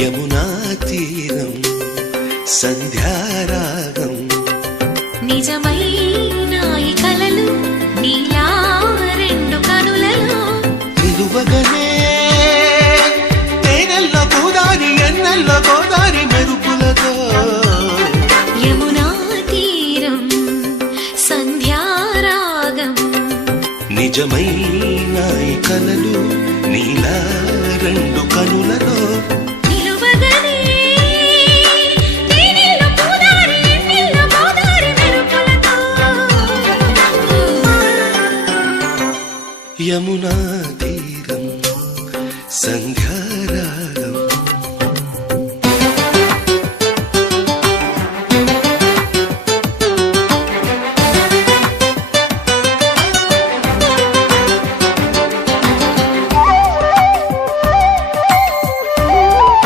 యమునా తీరం సంధ్యారాగం నిజమైన ఈ కలలు నీలా రెండు కనులలో నిలువగనే తేనెల్లో గోదారి ఎన్నెల్లో గోదారి మెరుపులతో యమునా తీరం సంధ్యారాగం నిజమైన ఈ కలలు